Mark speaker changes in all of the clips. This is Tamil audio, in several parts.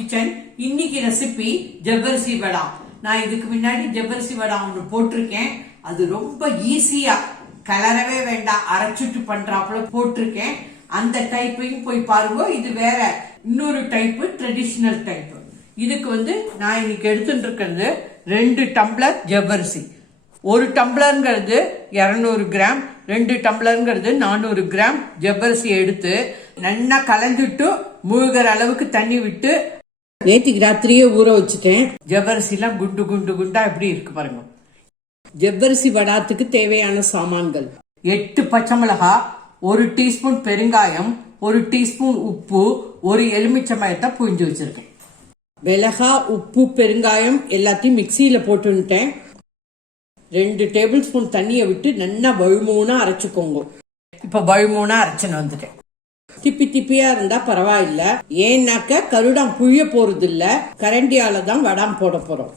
Speaker 1: கிச்சன் இன்னைக்கு ரெசிபி ஜவ்வரிசி வடா. நான் இதுக்கு முன்னாடி ஜவ்வரிசி வடா ஒன்று போட்டிருக்கேன். அது ரொம்ப ஈஸியா கலரவே வேண்டாம். அரைச்சிட்டு பண்றாப்புல போட்டிருக்கேன். அந்த டைப்பையும் போய் பாருங்க. இது வேற இன்னொரு டைப்பு ட்ரெடிஷ்னல் டைப்பு இதுக்கு வந்து நான் இன்னைக்கு எடுத்துட்டு இருக்கிறது ரெண்டு டம்ளர் ஜவ்வரிசி. ஒரு டம்ளருங்கிறது இரநூறு கிராம் ரெண்டு டம்ளருங்கிறது நானூறு கிராம் ஜவ்வரிசி எடுத்து நல்லா கலந்துட்டு முழுகிற அளவுக்கு தண்ணி விட்டு நேத்திக்கு ராத்திரியே ஊற வச்சுட்டேன். ஜவ்வரிசிலாம் குண்டு குண்டு குண்டா எப்படி இருக்கு பாருங்க. ஜவ்வரிசி வடாத்துக்கு தேவையான சாமான்கள். எட்டு பச்சை மிளகா ஒரு டீஸ்பூன் பெருங்காயம் ஒரு டீஸ்பூன் உப்பு ஒரு எலுமிச்சம்பழத்தை புழிஞ்சு வச்சிருக்கேன். மிளகா உப்பு பெருங்காயம் எல்லாத்தையும் மிக்சியில போட்டுன்ட்டேன் ரெண்டு டேபிள் ஸ்பூன் தண்ணியை விட்டு நல்லா வழுமூணா அரைச்சுக்கோங்க. இப்ப வழுமூணா அரைச்சுன்னு வந்துட்டேன். திப்பி திப்பியா இருந்தா பரவாயில்ல. ஏன்னாக்க கருடம் புழிய போறது இல்ல கரண்டியால தான் வடாம் போட போறோம்.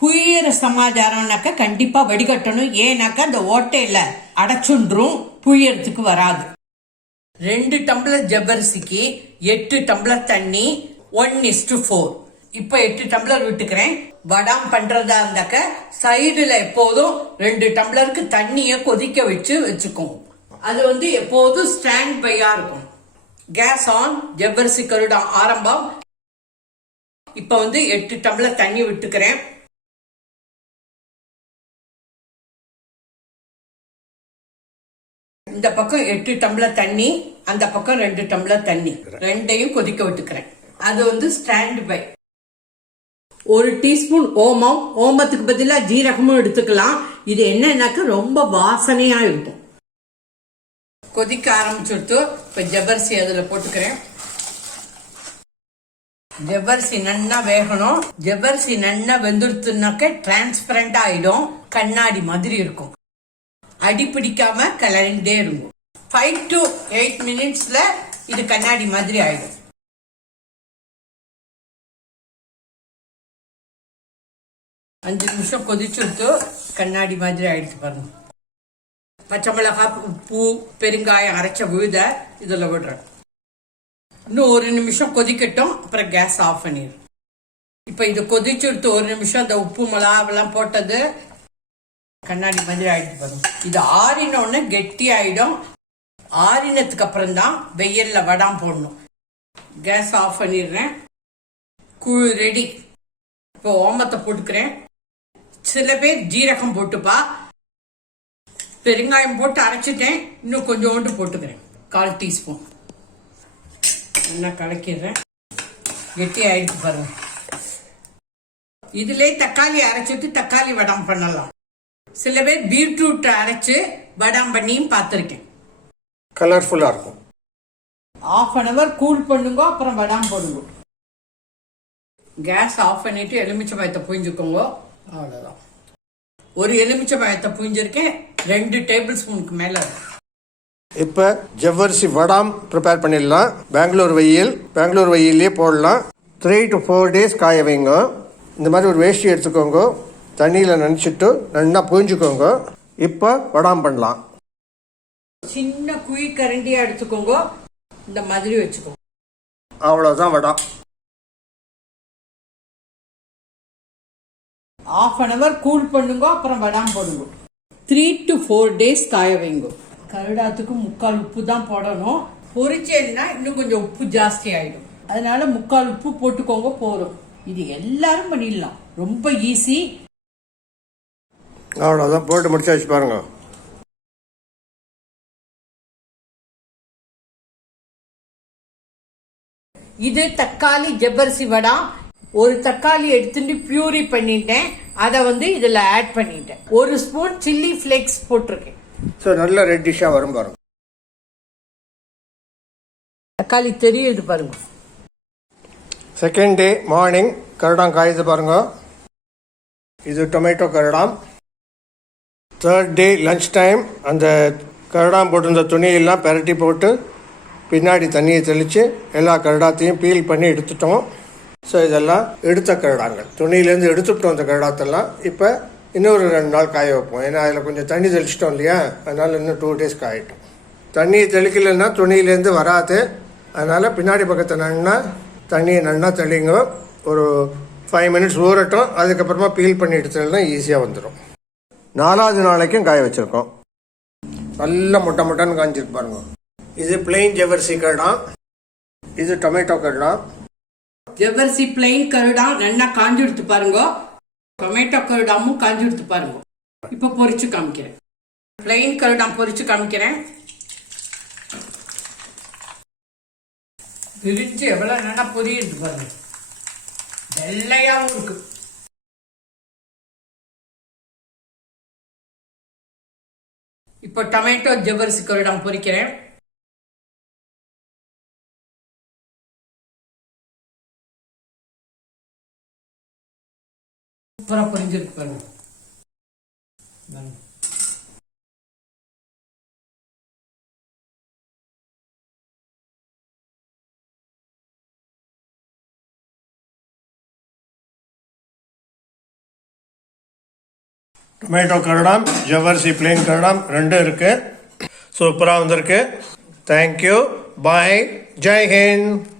Speaker 1: புழியிற சமாச்சாரம்னாக்க கண்டிப்பா வடிகட்டணும். ஏன்னாக்க அந்த ஓட்டையில அடைச்சுன்றும் புழியறதுக்கு வராது. ரெண்டு டம்ளர் ஜவ்வரிசிக்கு எட்டு டம்ளர் தண்ணி ஒன் இஸ்டு ஃபோர் இப்ப எட்டு டம்ளர் விட்டுக்கிறேன். வடாம் பண்றதா இருந்தாக்க சைடுல எப்போதும் ரெண்டு டம்ளருக்கு தண்ணிய கொதிக்க வச்சு வச்சுக்கோம். அது வந்து எப்போதும் ஸ்டாண்ட் பையா இருக்கும். கேஸ் ஆன் ஜவ்வரிசி கருடம் ஆரம்பம். இப்ப வந்து எட்டு டம்ளர் தண்ணி விட்டுக்கிறேன். இந்த பக்கம் எட்டு டம்ளர் தண்ணி அந்த பக்கம் ரெண்டு டம்ளர் தண்ணி. ரெண்டையும் கொதிக்க விட்டுக்கிறேன். அது வந்து ஸ்டாண்ட் பை ஒரு டீஸ்பூன் ஓமம். ஓமத்துக்கு பதிலாக ஜீரகமும் எடுத்துக்கலாம். இது என்னன்னாக்க ரொம்ப வாசனையா இருக்கும். கொதிக்க ஆரம்பிச்சுட்டு இப்ப ஜவ்வரிசி அதுல போட்டுக்கிறேன். ஜவ்வரிசி நன்னா வேகணும். ஜவ்வரிசி நன்னா வெந்துடுத்துனாக்க டிரான்ஸ்பரண்ட் ஆயிடும். கண்ணாடி மாதிரி இருக்கும். அடி பிடிக்காம கலரிண்டே இருக்கும் ஃபைவ் டு எயிட் மினிட்ஸ்ல இது கண்ணாடி மாதிரி ஆயிடும். அஞ்சு நிமிஷம் கொதிச்சு விட்டு கண்ணாடி மாதிரி ஆயிடுச்சு பாருங்க. பச்சை மிளகாய் உப்பு பெருங்காயம் அரைச்ச விழுத இதில் விடுறேன். இன்னும் ஒரு நிமிஷம் கொதிக்கட்டும் அப்புறம் கேஸ் ஆஃப் பண்ணிடு. இப்போ இது கொதிச்சு எடுத்து ஒரு நிமிஷம் அந்த உப்பு மிளகாவெல்லாம் போட்டது கண்ணாடி மாதிரி ஆயிடுச்சு பாருங்க. இது ஆறினோடனே கெட்டி ஆயிடும். ஆறினத்துக்கு அப்புறம் தான் வெயிலில் வடம் போடணும். கேஸ் ஆஃப் பண்ணிடுறேன். குழு ரெடி இப்போ ஓமத்தை போட்டுக்கிறேன். சில பேர் ஜீரகம் போட்டுப்பா. பெருங்காயம் போட்டு அரைச்சிட்டேன். இன்னும் கொஞ்சோண்டு போட்டுக்கிறேன். கால் டீஸ்பூன். நல்லா கலக்கிடுறேன். கெட்டி ஆயிடுச்சு பாருங்க. இதுலயே தக்காளி அரைச்சிட்டு தக்காளி வடம் பண்ணலாம். சில பேர் பீட்ரூட் அரைச்சு வடம் பண்ணியும் பார்த்துருக்கேன்.
Speaker 2: கலர்ஃபுல்லாக இருக்கும்.
Speaker 1: ஆஃப் அன் ஹவர் கூல் பண்ணுங்க அப்புறம் வடாம் போடுங்க. கேஸ் ஆஃப் பண்ணிட்டு எலுமிச்சை பழத்தை புழிஞ்சுக்கோங்க. அவ்வளோதான் ஒரு எலுமிச்சை பழத்தை புழிஞ்சிருக்கேன். ரெண்டு டேபிள் ஸ்பூனுக்கு மேல.
Speaker 2: இப்போ ஜவ்வரிசி வடாம் ப்ரிப்பேர் பண்ணிடலாம். பெங்களூர் வெயில் பெங்களூர் வெயிலே போடலாம். த்ரீ டு ஃபோர் டேஸ் காய வைங்க. இந்த மாதிரி ஒரு வேஷ்டி எடுத்துக்கோங்க. தண்ணியில் நினச்சிட்டு நல்லா புரிஞ்சுக்கோங்க இப்போ வடாம் பண்ணலாம்.
Speaker 1: சின்ன குழி கரண்டியா எடுத்துக்கோங்க. இந்த மாதிரி வச்சுக்கோங்க.
Speaker 2: அவ்வளோதான் வடா.
Speaker 1: ஆஃப் அன் ஹவர் கூல் பண்ணுங்க அப்புறம் வடாம் போடுங்க. த்ரீ டு ஃபோர் டேஸ் காய வைங்க. கருடாத்துக்கு முக்கால் உப்பு தான் போடணும். பொரிச்சேன்னா இன்னும் கொஞ்சம் உப்பு ஜாஸ்தி ஆயிடும். அதனால முக்கால் உப்பு போட்டுக்கோங்க போதும். இது எல்லாரும் பண்ணிடலாம். ரொம்ப ஈஸி
Speaker 2: அவ்வளோதான் போட்டு முடிச்சாச்சு பாருங்க.
Speaker 1: இது தக்காளி ஜவ்வரிசி வடா. ஒரு தக்காளி எடுத்துட்டு பியூரி பண்ணிட்டேன். அதை வந்து இதுல ஆட் பண்ணிட்டேன். ஒரு ஸ்பூன் சில்லி ஃபிளேக்ஸ் போட்டிருக்கேன்.
Speaker 2: ஸோ நல்ல ரெட்டிஷாக வரும் பாருங்க.
Speaker 1: தக்காளி தெரியுது பாருங்க.
Speaker 2: செகண்ட் டே மார்னிங் கரடாம் காயுது பாருங்க. இது டொமேட்டோ கரடாம். தேர்ட் டே லஞ்ச் டைம் அந்த கரடாம் போட்டிருந்த துணியெல்லாம் பெரட்டி போட்டு பின்னாடி தண்ணியை தெளித்து எல்லா கரடாத்தையும் பீல் பண்ணி எடுத்துட்டோம். ஸோ இதெல்லாம் எடுத்த கருடாங்கள் துணியிலேருந்து எடுத்துட்டு அந்த கருடாத்தெல்லாம் இப்போ இன்னொரு ரெண்டு நாள் காய வைப்போம். ஏன்னா அதில் கொஞ்சம் தண்ணி தெளிச்சிட்டோம் இல்லையா? அதனால் இன்னும் டூ டேஸ் காயிட்டோம். தண்ணியை தெளிக்கலைன்னா துணியிலேருந்து வராது. அதனால் பின்னாடி பக்கத்தை நன்னா தண்ணியை நன்னா தெளிங்க. ஒரு ஃபைவ் மினிட்ஸ் ஊறட்டும். அதுக்கப்புறமா பீல் பண்ணி எடுத்துனா ஈஸியாக வந்துடும் நாலாவது நாளைக்கும் காய வச்சுருக்கோம். நல்ல மொட்டை மொட்டான்னு காய்ஞ்சிருக்கு பாருங்க. இது பிளெயின் ஜெவர்சி கருடாம் இது டொமேட்டோ கடா
Speaker 1: ஜவ்வரிசி பிளைன் கருடா நல்லா காஞ்சு எடுத்து பாருங்க. டொமேட்டோ கருடாமும் காஞ்சு எடுத்து பாருங்க. இப்போ பொரிச்சு காமிக்கிறேன். பிளைன் கருடா பொரிச்சு காமிக்கிறேன். பிரிஞ்சு எவ்வளவு நல்லா பொரியுது பாருங்க. வெள்ளையாவும் இருக்கு. இப்போ டொமேட்டோ ஜவ்வரிசி கருடாம் பொரிக்கிறேன் சூப்பரா பொரிஞ்சிருக்கு பாருங்க பாருங்க.
Speaker 2: டொமேட்டோ கருடாம் ஜவ்வரிசி பிளெயின் கருடாம் ரெண்டும் இருக்கு சூப்பராக வந்திருக்கு தேங்க்யூ பாய் ஜெய் ஹிந்த்